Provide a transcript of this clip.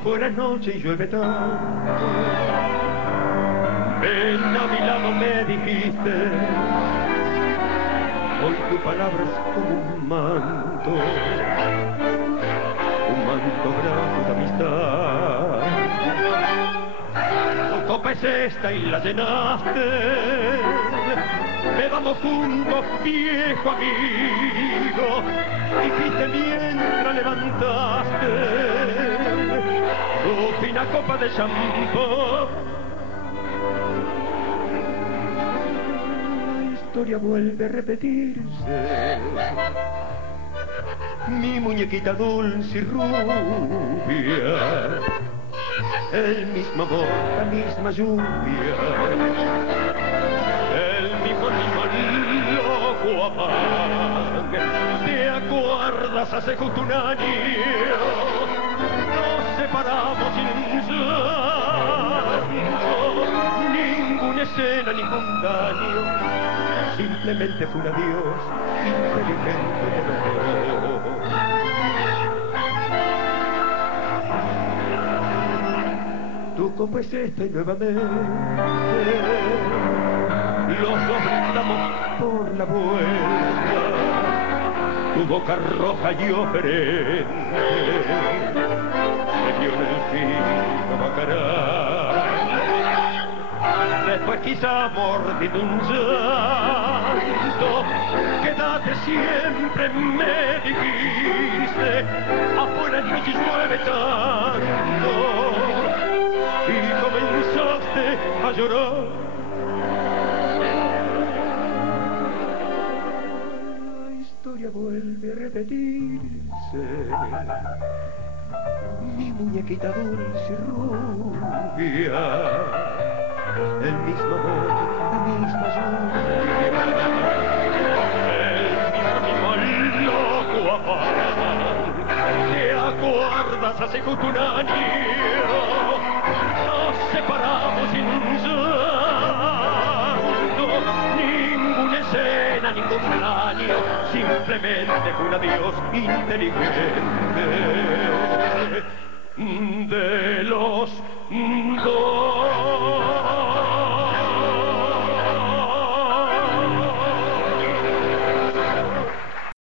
Afuera es noche y llueve tanto. Ven a mi lado, me dijiste. Hoy tu palabra es como un manto grato de amistad. Tu copa es esta y la llenaste. Bebamos juntos, viejo amigo, dijiste mientras levantaste tu fina copa de champán. La historia vuelve a repetirse. Mi muñequita dulce y rubia, el mismo amor, la misma lluvia, el mismo loco afán. ¿Te acuerdas hace justo un año? Nos separamos sin llanto, ninguna escena, ningún daño. Simplemente fue un adiós inteligente de los dos. Tu copa es esta y nuevamente los dos brindamos por la vuelta. Tu boca roja y oferente se vio en el fino bacará. Después quizá mordido un llanto, quédate siempre, me dijiste. Afuera el noche llueve tanto y comenzaste a llorar. La historia vuelve a repetirse. Mi muñequita dulce y rubia, el mismo amor, la misma lluvia, el mismo loco afán. ¿Te acuerdas hace justo un año? Nos separamos sin llanto, ninguna escena, ningún daño, simplemente fue un adiós inteligente de los dos.